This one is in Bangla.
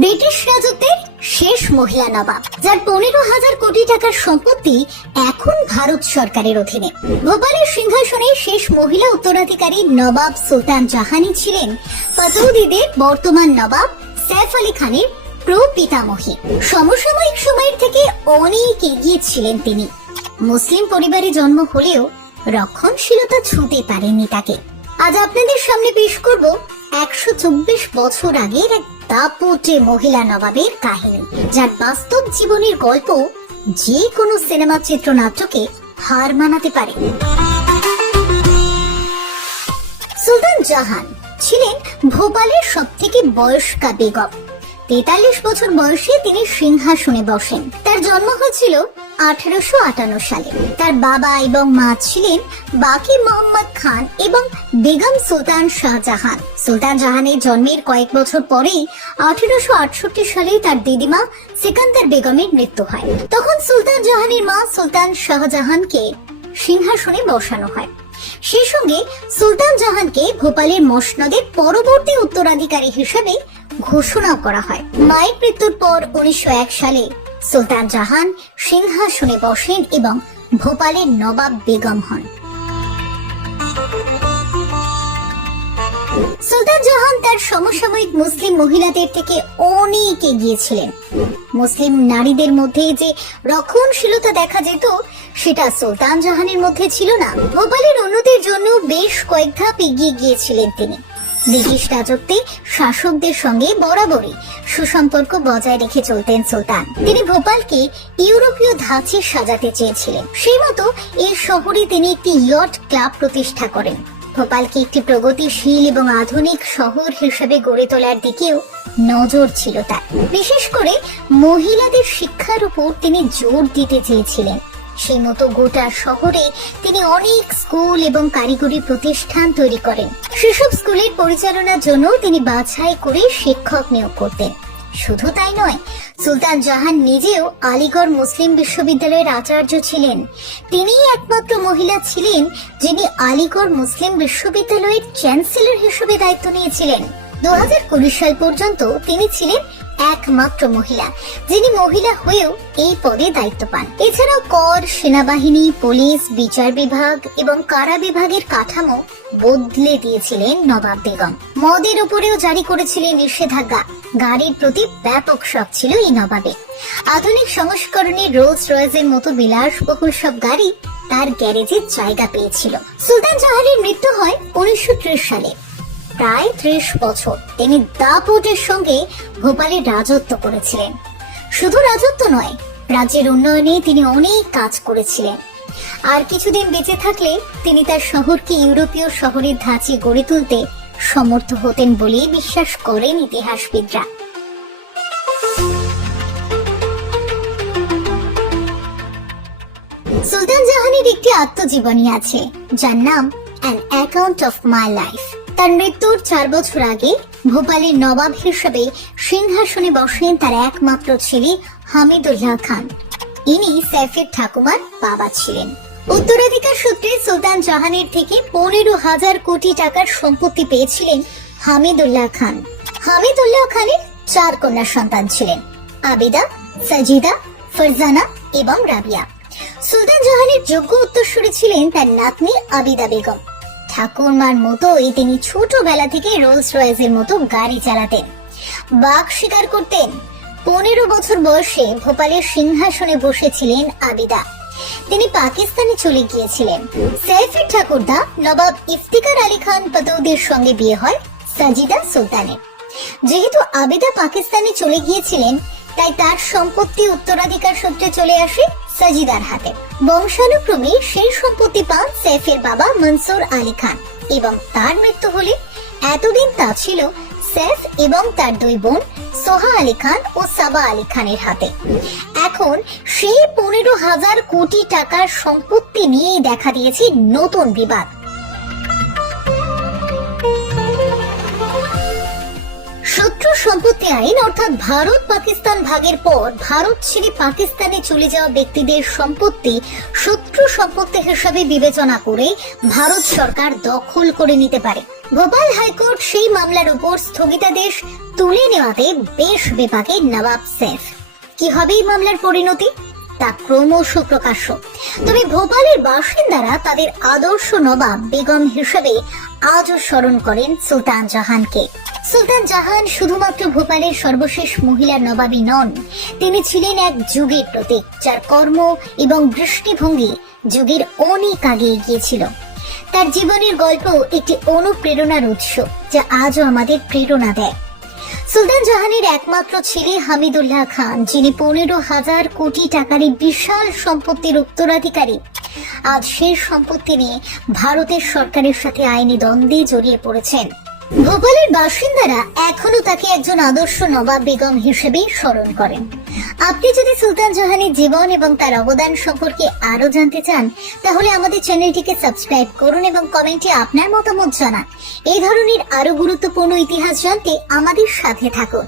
ব্রিটিশ রাজত্বের শেষ মহিলা নবাব, যার 15,000 কোটি টাকার সম্পত্তি এখন ভারত সরকারের অধীনে। ভোপালের সিংহাসনে শেষ মহিলা উত্তরাধিকারী নবাব সুলতান জাহানই ছিলেন ফতৌদিদের বর্তমান নবাব সৈফ আলী খানের প্রপিতামহী। সমসাময়িক সময়ের থেকে অনেক এগিয়ে ছিলেন তিনি। মুসলিম পরিবারে জন্ম হলেও রক্ষণশীলতা ছুঁতে পারেননি তাকে। আজ আপনাদের সামনে পেশ করব 124 বছর আগের এক দাপুটে মহিলা নবাবের কাহিনী, যার বাস্তব জীবনের গল্প যে কোনো সিনেমা চিত্রনাট্যকে হার মানাতে পারে। সুলতান জাহান ছিলেন ভোপালের সবথেকে বয়স্কা বেগম। 43 বছর বয়সে তিনি সিংহাসনে বসেন। তার জন্ম হয়েছিল 1858 সালে। তার বাবা এবং মা ছিলেন বাকি মোহাম্মদ খান এবং বেগম সুলতান শাহজাহান। সুলতান জাহানের জন্মের কয়েক বছর পরেই 1868 সালে তার দিদিমা সিকান্দার বেগমের মৃত্যু হয়। তখন সুলতান জাহানের মা সুলতান শাহজাহানকে সিংহাসনে বসানো হয়। সেই সঙ্গে সুলতান জাহানকে ভোপালের মসনদের পরবর্তী উত্তরাধিকারী হিসেবে ঘোষণা করা হয়। মায়ের মৃত্যুর পর 1901 সালে সুলতান জাহান সিংহাসনে বসেন এবং ভোপালের নবাব বেগম হন। সুলতান জাহান তার সমসাময়িক মুসলিম মহিলাদের থেকে অনেক এগিয়ে ছিলেন। মুসলিম নারীদের মধ্যে যে রক্ষণশীলতা দেখা যেত, সেটা সুলতান জাহানের মধ্যে ছিল না। ভোপালের উন্নতির জন্য বেশ কয়েক ধাপ এগিয়ে গিয়েছিলেন তিনি। ব্রিটিশ রাজত্বে শাসকদের সঙ্গে বরাবরই সুসম্পর্ক বজায় রেখে চলতেন সুলতান। তিনি ভোপালকে ইউরোপীয় ধাঁচে সাজাতে চেয়েছিলেন। সেই মতো এই শহরে তিনি একটি ইয়ট ক্লাব প্রতিষ্ঠা করেন। ভোপালকে একটি প্রগতিশীল এবং আধুনিক শহর হিসেবে গড়ে তোলার দিকেও নজর ছিল তার। বিশেষ করে মহিলাদের শিক্ষার উপর তিনি জোর দিতে চেয়েছিলেন। সেই মতো গোটা শহরে তিনি অনেক স্কুল এবং কারিগরি প্রতিষ্ঠান তৈরি করেন। সেসব স্কুলের পরিচালনার জন্য তিনি বাছাই করে শিক্ষক নিয়োগ করতেন। শুধু তাই নয়, সুলতান জাহান নিজেও আলিগড় মুসলিম বিশ্ববিদ্যালয়ের আচার্য ছিলেন। তিনিই একমাত্র মহিলা ছিলেন যিনি আলিগড় মুসলিম বিশ্ববিদ্যালয়ের চ্যান্সেলর হিসেবে দায়িত্ব নিয়েছিলেন। 2020 সাল পর্যন্ত তিনি ছিলেন একমাত্র মহিলা যিনি মহিলা হয়েও এই পদে দায়িত্ব পান। এছাড়াও কর, সেনাবাহিনী, পুলিশ, বিচার বিভাগ এবং কারা বিভাগের কাঠামো বদলে দিয়েছিলেন নবাব বেগম। মদের উপরেও জারি করেছিলেন নিষেধাজ্ঞা। গাড়ির প্রতি ব্যাপক শখ ছিল এই নবাবের। আধুনিক সংস্করণের রোলস রয়েসের মতো বিলাসবহুল সব গাড়ি তার গ্যারেজে জায়গা পেয়েছিল। সুলতান জাহানের মৃত্যু হয় 1930 সালে। প্রায় 30 বছর তিনি দাপুটের সঙ্গে ভোপালে রাজত্ব করেছিলেন। শুধু রাজত্ব নয়, রাজ্যের উন্নয়নে তিনি অনেক কাজ করেছিলেন। আর কিছুদিন বেঁচে থাকলে তিনি তার শহরকে ইউরোপীয় শহরের ধাঁচে গড়ে তুলতে সমর্থ হতেন বলে বিশ্বাস করেন ইতিহাসবিদরা। সুলতান জাহানের একটি আত্মজীবনী আছে, যার নাম an account of my life. তার মৃত্যুর 4 বছর আগে ভোপালের নবাব হিসেবে সিংহাসনে বসেন তার একমাত্র ছেলে হামিদুল্লাহ খান। ইনি সৈফের ঠাকুমার বাবা ছিলেন। উত্তরাধিকার সূত্রে সুলতান জাহানের থেকে 15,000 কোটি টাকার সম্পত্তি পেয়েছিলেন হামিদুল্লাহ খান। হামিদুল্লাহ খানের 4 কন্যা সন্তান ছিলেন, আবিদা, সাজিদা, ফারজানা এবং রাবিয়া। সুলতান জাহানের যোগ্য উত্তরসূরি ছিলেন তার নাতনি আবিদা বেগম। ঠাকুরমার মতোই তিনি ছোটবেলা থেকে রোলস রয়েসের মতো গাড়ি চালাতেন, বাঘ শিকার করতেন। 15 বছর বয়সে ভোপালের সিংহাসনে বসেছিলেন আবিদা। তিনি পাকিস্তানে চলে গিয়েছিলেন। সৈফের ঠাকুরদা নবাব ইফতিকার আলী খান পতৌদির সঙ্গে বিয়ে হয় সাজিদা সুলতানের। যেহেতু আবিদা পাকিস্তানে চলে গিয়েছিলেন, তাই তার সম্পত্তি উত্তরাধিকার সূত্রে চলে আসে সাজিদার হাতে। বংশানুক্রমে সেই সম্পত্তি পান সৈফের বাবা মনসুর আলী খান এবং তার মৃত্যু হলে এতদিন তা ছিল সৈফ এবং তার 2 বোন সোহা আলী খান ও সাবা আলী খানের হাতে। এখন সেই 15,000 কোটি টাকার সম্পত্তি নিয়েই দেখা দিয়েছে নতুন বিবাদ। শত্রু সম্পত্তি আইন অর্থাৎ ভারত পাকিস্তান ভাগের পর ভারত ছেড়ে পাকিস্তানে চলে যাওয়া ব্যক্তিদের সম্পত্তি শত্রু সম্পত্তি হিসেবে বিবেচনা করে ভারত সরকার দখল করে নিতে পারে। ভোপাল হাইকোর্ট সেই মামলার উপর স্থগিতাদেশ তুলে নেওয়াতে বেশ বেপাকে নবাব সৈফ। কি হবে এই মামলার পরিণতি তা ক্রমশ প্রকাশ্য। তবে ভোপালের বাসিন্দারা তাদের আদর্শ নবাব বেগম হিসেবে আজও স্মরণ করেন সুলতান জাহানকে। সুলতান জাহান শুধুমাত্র ভোপালের সর্বশেষ মহিলা নবাবী নন, তিনি ছিলেন এক যুগের প্রতীক, যার কর্ম এবং দৃষ্টিভঙ্গি যুগের অনেক আগে এগিয়েছিল। তার জীবনের গল্প একটি অনুপ্রেরণার উৎস, যা আজও আমাদের প্রেরণা দেয়। সুলতান জাহানের একমাত্র ছেলে হামিদুল্লাহ খান, যিনি 15,000 কোটি টাকার বিশাল সম্পত্তির উত্তরাধিকারী, আজ সেই সম্পত্তি নিয়ে ভারতের সরকারের সাথে আইনি দ্বন্দ্বে জড়িয়ে পড়েছেন। ভোপালের বাসিন্দারা এখনো তাকে একজন আদর্শ নবাব বেগম হিসেবেই স্মরণ করেন। আপনি যদি সুলতান জাহানের জীবন এবং তার অবদান সম্পর্কে আরো জানতে চান, তাহলে আমাদের চ্যানেলটিকে সাবস্ক্রাইব করুন এবং কমেন্টে আপনার মতামত জানান। এই ধরনের আরো গুরুত্বপূর্ণ ইতিহাস জানতে আমাদের সাথে থাকুন।